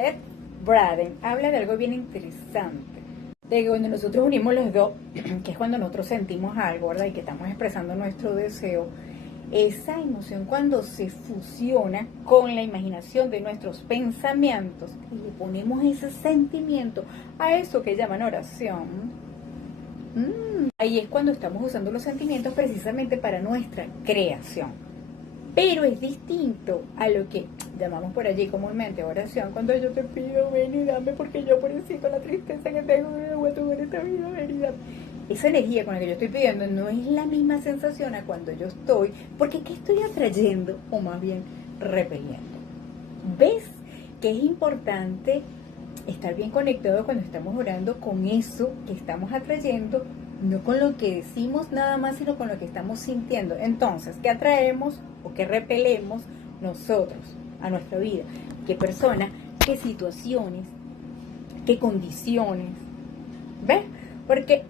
Brett Braden habla de algo bien interesante, de que cuando nosotros unimos los dos, que es cuando nosotros sentimos algo, ¿verdad? Y que estamos expresando nuestro deseo, esa emoción cuando se fusiona con la imaginación de nuestros pensamientos y le ponemos ese sentimiento a eso que llaman oración, ahí es cuando estamos usando los sentimientos precisamente para nuestra creación. Pero es distinto a lo que llamamos por allí comúnmente oración, cuando yo te pido, ven y dame, porque yo pobrecito la tristeza que tengo de aguantar en esta vida, ven y dame. Esa energía con la que yo estoy pidiendo no es la misma sensación a cuando yo estoy, porque ¿qué estoy atrayendo? O más bien repeliendo. ¿Ves que es importante estar bien conectado cuando estamos orando con eso que estamos atrayendo? No con lo que decimos nada más, sino con lo que estamos sintiendo. Entonces, ¿qué atraemos o qué repelemos nosotros a nuestra vida? ¿Qué personas, qué situaciones, qué condiciones? ¿Ves? Porque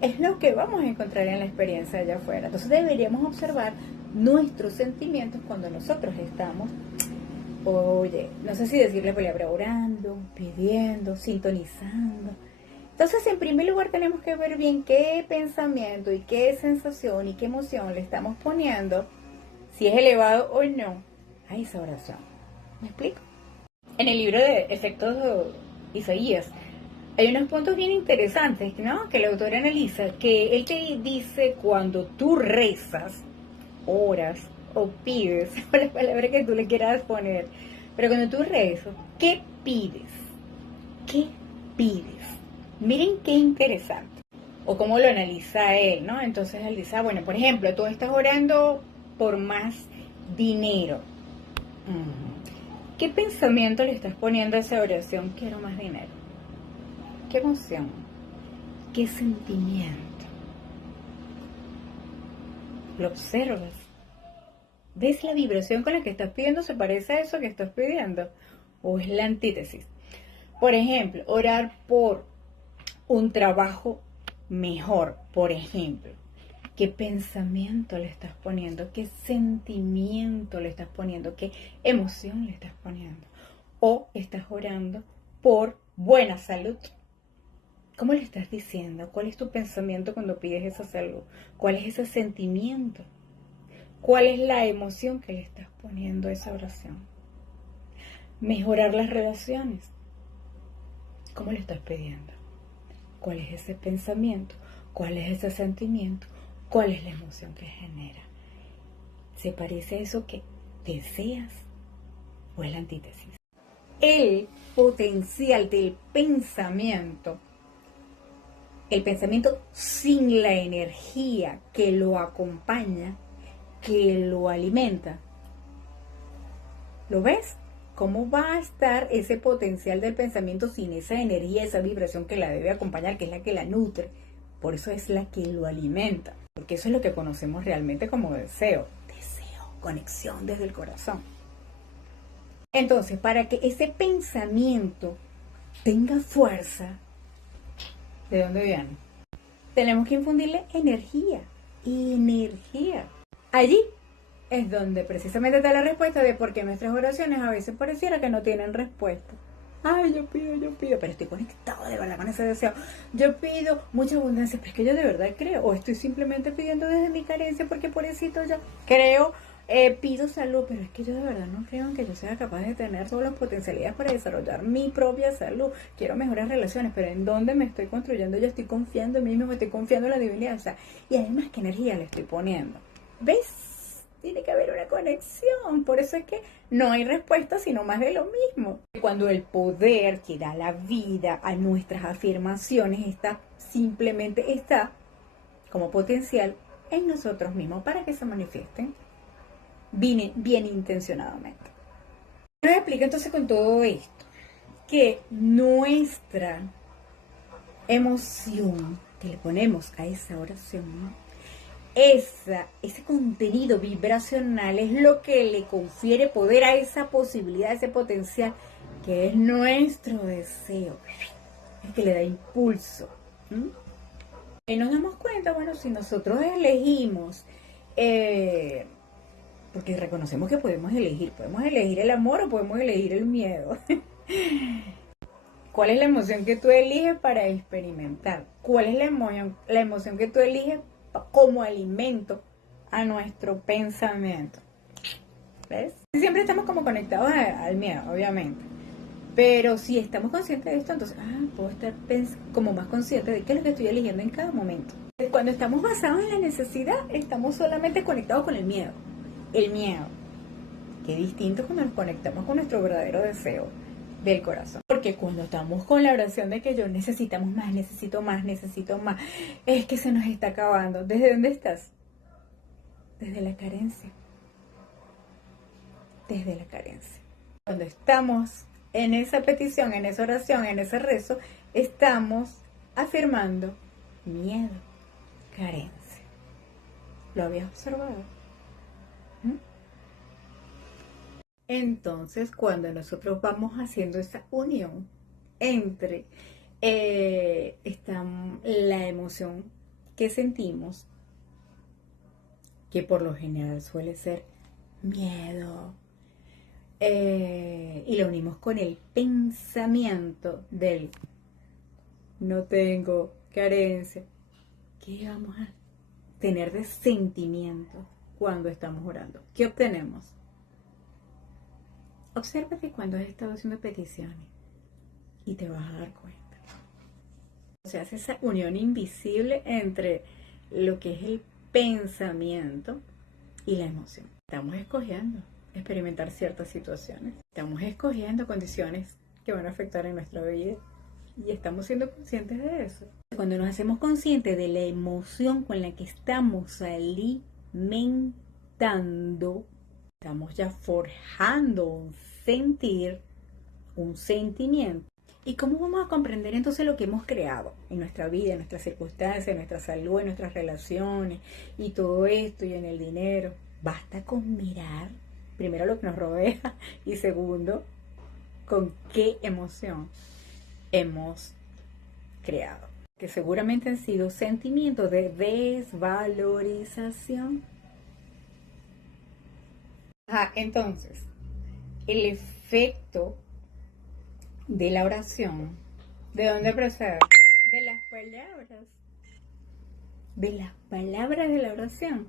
es lo que vamos a encontrar en la experiencia allá afuera. Entonces deberíamos observar nuestros sentimientos cuando nosotros estamos, oye, no sé si decirle palabra, orando, pidiendo, sintonizando. Entonces, en primer lugar, tenemos que ver bien qué pensamiento y qué sensación y qué emoción le estamos poniendo, si es elevado o no, a esa oración. ¿Me explico? En el libro de Efectos de Isaías hay unos puntos bien interesantes, ¿no? Que el autor analiza, que él te dice cuando tú rezas, oras o pides, o la palabra que tú le quieras poner, pero cuando tú rezas, ¿qué pides? ¿Qué pides? Miren qué interesante. O cómo lo analiza él, ¿no? Entonces él dice, bueno, por ejemplo, tú estás orando por más dinero. ¿Qué pensamiento le estás poniendo a esa oración? Quiero más dinero. ¿Qué emoción? ¿Qué sentimiento? ¿Lo observas? ¿Ves la vibración con la que estás pidiendo? ¿Se parece a eso que estás pidiendo? ¿O es la antítesis? Por ejemplo, orar por un trabajo mejor, por ejemplo. ¿Qué pensamiento le estás poniendo? ¿Qué sentimiento le estás poniendo? ¿Qué emoción le estás poniendo? ¿O estás orando por buena salud? ¿Cómo le estás diciendo? ¿Cuál es tu pensamiento cuando pides esa salud? ¿Cuál es ese sentimiento? ¿Cuál es la emoción que le estás poniendo a esa oración? Mejorar las relaciones. ¿Cómo le estás pidiendo? ¿Cuál es ese pensamiento? ¿Cuál es ese sentimiento? ¿Cuál es la emoción que genera? ¿Se parece a eso que deseas o es la antítesis? El potencial del pensamiento, el pensamiento sin la energía que lo acompaña, que lo alimenta. ¿Lo ves? ¿Cómo va a estar ese potencial del pensamiento sin esa energía, esa vibración que la debe acompañar, que es la que la nutre? Por eso es la que lo alimenta, porque eso es lo que conocemos realmente como deseo. Deseo, conexión desde el corazón. Entonces, para que ese pensamiento tenga fuerza, ¿de dónde viene? Tenemos que infundirle energía. Energía. Allí es donde precisamente está la respuesta de por qué nuestras oraciones a veces pareciera que no tienen respuesta. Ay, yo pido, pero estoy conectado de verdad con ese deseo. Yo pido mucha abundancia, pero es que yo de verdad creo, o estoy simplemente pidiendo desde mi carencia porque pobrecito yo creo, pido salud, pero es que yo de verdad no creo en que yo sea capaz de tener todas las potencialidades para desarrollar mi propia salud. Quiero mejores relaciones, pero ¿en dónde me estoy construyendo? Yo estoy confiando en mí mismo, estoy confiando en la divinidad, o sea, y además, ¿qué energía le estoy poniendo? ¿Ves? Tiene que haber una conexión, por eso es que no hay respuesta sino más de lo mismo. Cuando el poder que da la vida a nuestras afirmaciones simplemente está como potencial en nosotros mismos para que se manifiesten bien intencionadamente. Nos explica entonces con todo esto que nuestra emoción que le ponemos a esa oración, ¿no? Ese contenido vibracional es lo que le confiere poder a esa posibilidad, a ese potencial que es nuestro deseo, es que le da impulso. Y nos damos cuenta, bueno, si nosotros elegimos, porque reconocemos que podemos elegir el amor o podemos elegir el miedo. ¿Cuál es la emoción que tú eliges para experimentar? ¿Cuál es la emoción que tú eliges como alimento a nuestro pensamiento? ¿Ves? Siempre estamos como conectados al miedo, obviamente. Pero si estamos conscientes de esto, entonces, puedo estar como más consciente de qué es lo que estoy eligiendo en cada momento. Cuando estamos basados en la necesidad, estamos solamente conectados con el miedo. El miedo. Qué distinto cuando nos conectamos con nuestro verdadero deseo del corazón. Porque cuando estamos con la oración de que yo necesito más, es que se nos está acabando. ¿Desde dónde estás? Desde la carencia. Desde la carencia. Cuando estamos en esa petición, en esa oración, en ese rezo, estamos afirmando miedo, carencia. ¿Lo habías observado? Entonces, cuando nosotros vamos haciendo esa unión entre la emoción que sentimos, que por lo general suele ser miedo, y lo unimos con el pensamiento del no tengo carencia, ¿qué vamos a tener de sentimiento cuando estamos orando? ¿Qué obtenemos? Obsérvate cuando has estado haciendo peticiones y te vas a dar cuenta. O sea, hace esa unión invisible entre lo que es el pensamiento y la emoción. Estamos escogiendo experimentar ciertas situaciones. Estamos escogiendo condiciones que van a afectar en nuestra vida y estamos siendo conscientes de eso. Cuando nos hacemos conscientes de la emoción con la que estamos alimentando, estamos ya forjando un sentir, un sentimiento. ¿Y cómo vamos a comprender entonces lo que hemos creado en nuestra vida, en nuestras circunstancias, en nuestra salud, en nuestras relaciones y todo esto y en el dinero? Basta con mirar primero lo que nos rodea y segundo, con qué emoción hemos creado. Que seguramente han sido sentimientos de desvalorización. Entonces, el efecto de la oración, ¿de dónde procede? De las palabras. De las palabras de la oración.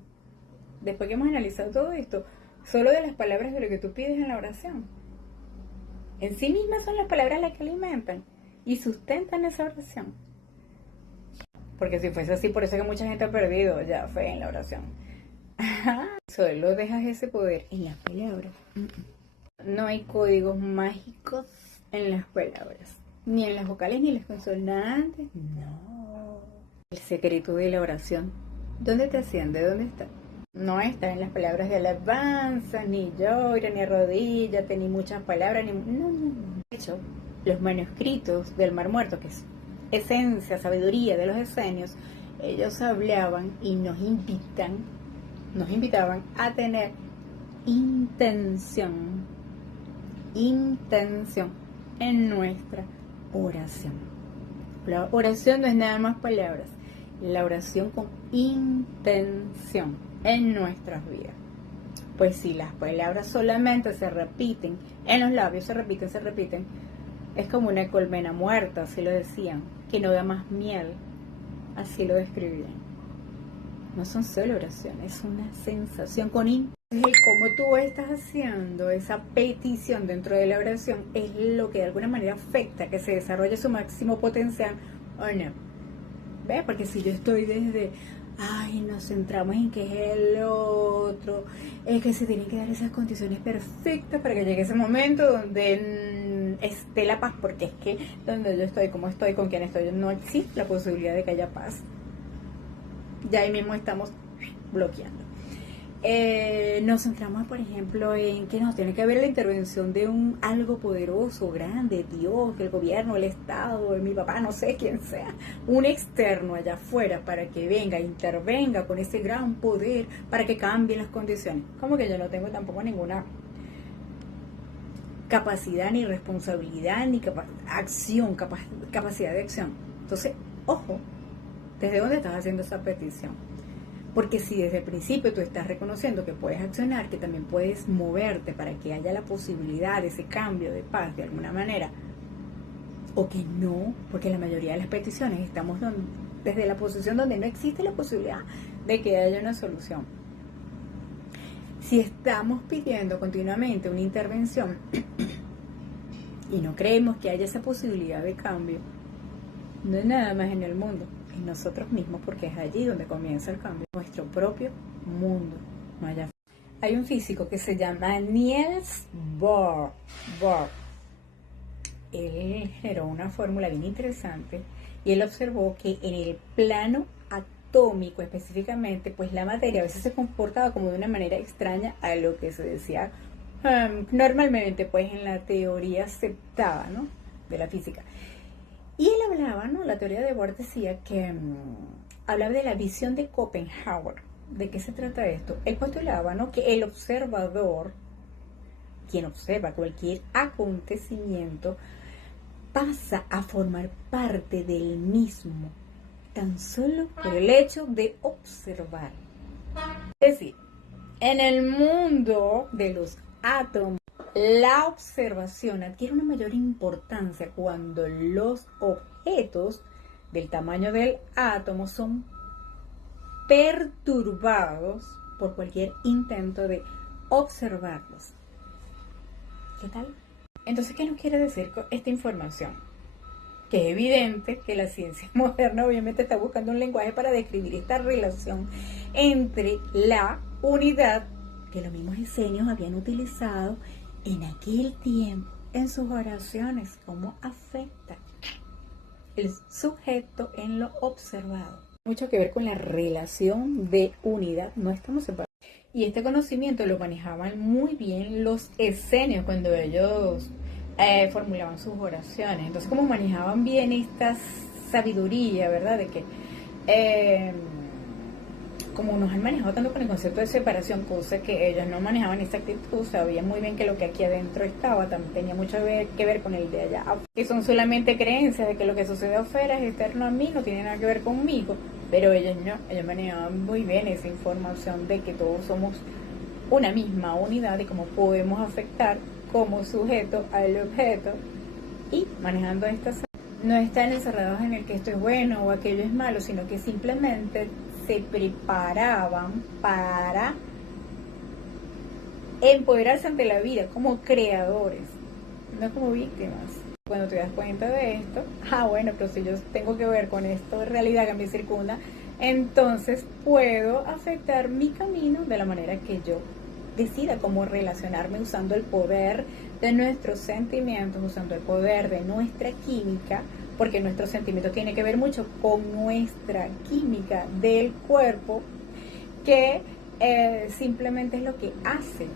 Después que hemos analizado todo esto, solo de las palabras de lo que tú pides en la oración. En sí mismas son las palabras las que alimentan y sustentan esa oración. Porque si fuese así, por eso es que mucha gente ha perdido ya fe en la oración. Solo dejas ese poder en las palabras. No hay códigos mágicos en las palabras, ni en las vocales ni en las consonantes. No. El secreto de la oración, ¿dónde te asciende? ¿Dónde está? No está en las palabras de alabanza, ni llora, ni arrodíllate, ni muchas palabras, ni... No. De hecho, los manuscritos del Mar Muerto, que es esencia, sabiduría de los esenios, ellos hablaban y nos invitaban a tener intención en nuestra oración. La oración no es nada más palabras, la oración con intención en nuestras vidas. Pues si las palabras solamente se repiten en los labios, se repiten, es como una colmena muerta, así lo decían, que no da más miel, así lo describían. No son solo oraciones, es una sensación con intención. El cómo tú estás haciendo esa petición dentro de la oración es lo que de alguna manera afecta que se desarrolle su máximo potencial o no. ¿Ves? Porque si yo estoy desde, nos centramos en que es el otro, es que se tienen que dar esas condiciones perfectas para que llegue ese momento donde esté la paz, porque es que donde yo estoy, cómo estoy, con quién estoy, no existe la posibilidad de que haya paz. Ya ahí mismo estamos bloqueando. Nos centramos, por ejemplo, en que nos tiene que haber la intervención de algo poderoso, grande, Dios, que el gobierno, el Estado, mi papá, no sé quién sea, un externo allá afuera para que venga, intervenga con ese gran poder para que cambien las condiciones. Como que yo no tengo tampoco ninguna capacidad, ni responsabilidad, ni capacidad de acción. Entonces, ojo, ¿desde dónde estás haciendo esa petición? Porque si desde el principio tú estás reconociendo que puedes accionar, que también puedes moverte para que haya la posibilidad de ese cambio de paz de alguna manera, o que no, porque la mayoría de las peticiones estamos desde la posición donde no existe la posibilidad de que haya una solución. Si estamos pidiendo continuamente una intervención y no creemos que haya esa posibilidad de cambio, no es nada más en el mundo, en nosotros mismos, porque es allí donde comienza el cambio, nuestro propio mundo, no allá. Hay un físico que se llama Niels Bohr. Él generó una fórmula bien interesante y él observó que en el plano atómico específicamente, pues la materia a veces se comportaba como de una manera extraña a lo que se decía normalmente, pues en la teoría aceptada, ¿no?, de la física. Y él hablaba, ¿no?, la teoría de Bohr decía que hablaba de la visión de Schopenhauer. ¿De qué se trata esto? Él postulaba, ¿no?, que el observador, quien observa cualquier acontecimiento, pasa a formar parte del mismo, tan solo por el hecho de observar. Es decir, en el mundo de los átomos, la observación adquiere una mayor importancia cuando los objetos del tamaño del átomo son perturbados por cualquier intento de observarlos. ¿Qué tal? Entonces, ¿qué nos quiere decir esta información? Que es evidente que la ciencia moderna obviamente está buscando un lenguaje para describir esta relación entre la unidad que los mismos esenios habían utilizado en aquel tiempo en sus oraciones, cómo afecta el sujeto en lo observado. Mucho que ver con la relación de unidad, no estamos separados. Y este conocimiento lo manejaban muy bien los esenios cuando ellos formulaban sus oraciones. Entonces, como manejaban bien esta sabiduría, ¿verdad? De que como nos han manejado tanto con el concepto de separación, cosa que ellos no manejaban esa actitud, sabían muy bien que lo que aquí adentro estaba también tenía mucho que ver con el de allá, que son solamente creencias de que lo que sucede afuera es externo a mí, no tiene nada que ver conmigo, pero ellos no, ellos manejaban muy bien esa información de que todos somos una misma unidad y cómo podemos afectar como sujeto al objeto, y manejando estas no están encerrados en el que esto es bueno o aquello es malo, sino que simplemente se preparaban para empoderarse ante la vida como creadores, no como víctimas. Cuando te das cuenta de esto, bueno, pero si yo tengo que ver con esto de realidad que me circunda, entonces puedo afectar mi camino de la manera que yo decida cómo relacionarme, usando el poder de nuestros sentimientos, usando el poder de nuestra química, porque nuestro sentimiento tiene que ver mucho con nuestra química del cuerpo, que simplemente es lo que hace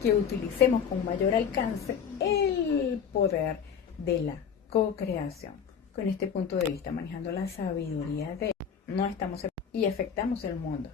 que utilicemos con mayor alcance el poder de la co-creación. Con este punto de vista, manejando la sabiduría de no estamos y afectamos el mundo.